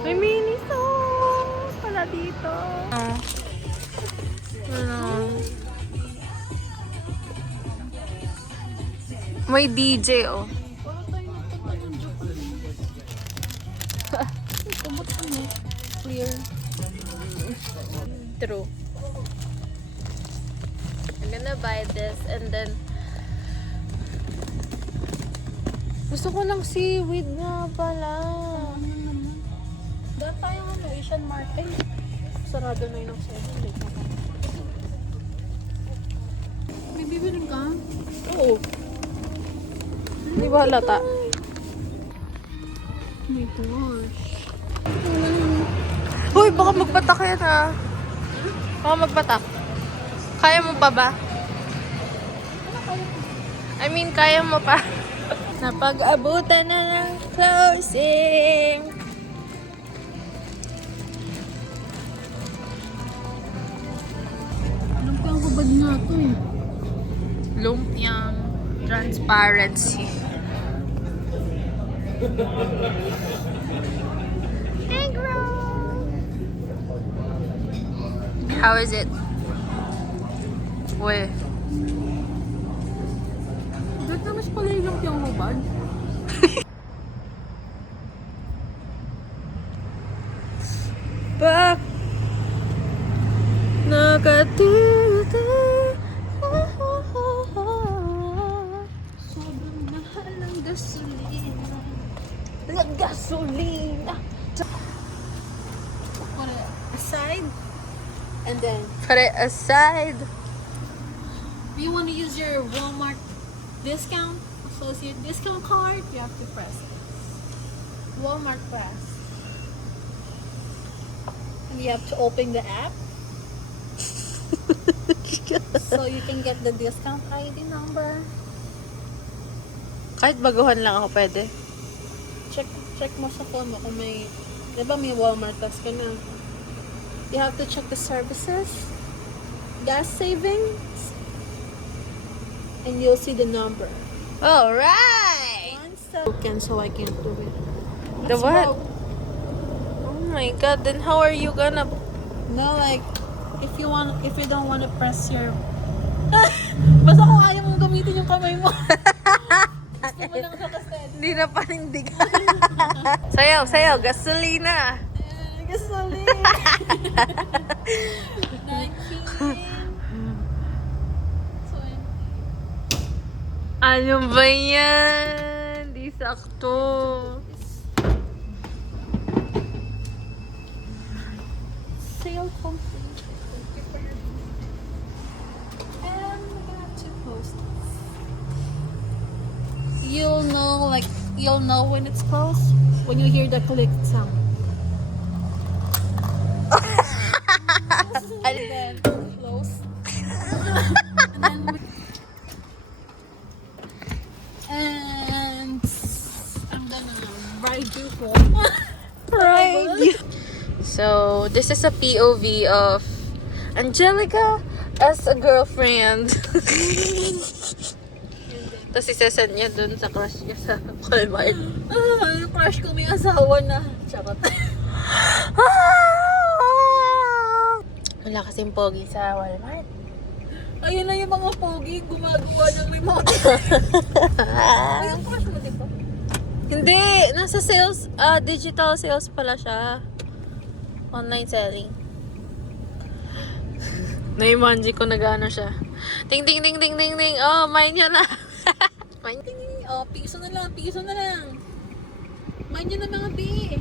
May Miniso pala dito. May DJ, oh. Clear. True. I'm gonna buy this and then gusto ko ng seaweed nga pala. Dahil tayo Asian market. Sarado na yun ang 7. May bibiling ka? Oo. Hindi ba halata? Oh my gosh. Uy, baka magbatak yan ha. Baka magbatak. Kaya mo pa ba? I mean, kaya mo pa. Napag-abutan na ng closing. Alam ko ang hubad nga ito eh. Lumpiang transparency. Negro! How is it? Uy. Dito mas pala yung lumpiang hubad. Bak nakatira. Sobrang mahal ng gasolina. Gasolina. Put it aside. And then, Put it aside. if you want to use your Walmart discount, associate discount card, you have to press it. Walmart press. And you have to open the app. So you can get the discount ID number. Kahit baguhan lang ako pwede. Check mo sa phone mo kung may, di ba may Walmart Plus ka na. You have to check the services, gas savings, and you'll see the number. Alright! So I can't do it. The Let's what? roll. Oh my god, then how are you gonna... No, like, if you don't want to press your... Basta kung ayaw mong gamitin yung kamay mo. Gusto mo lang nakasteady. Hindi na panindig. Sayaw, sayaw, gasolina. Gasolina. 19. Ano ba yan? Di sakto. Sale complete. And we got to post this. You'll know when it's closed when you hear the click sound. And then close. And then and I'm gonna ride you home. Right. So, this is a POV of Angelica as a girlfriend. Tapos isesend niya dun sa crush niya sa Walmart. Crush ko may asawa na. Charot. Wala kasing pogi sa Walmart. Ayun na yung mga pogi gumagawa ng remote. Ay, ang crush mo, di ba? Hindi! Nasa sales, digital sales pala siya. Online selling. Na-imagine ko nag-ano siya. Ting ting ting ting ting ting. Oh, mine niya na. Mine. Oh, piso na lang, piso na lang. Mind yun na mga bi.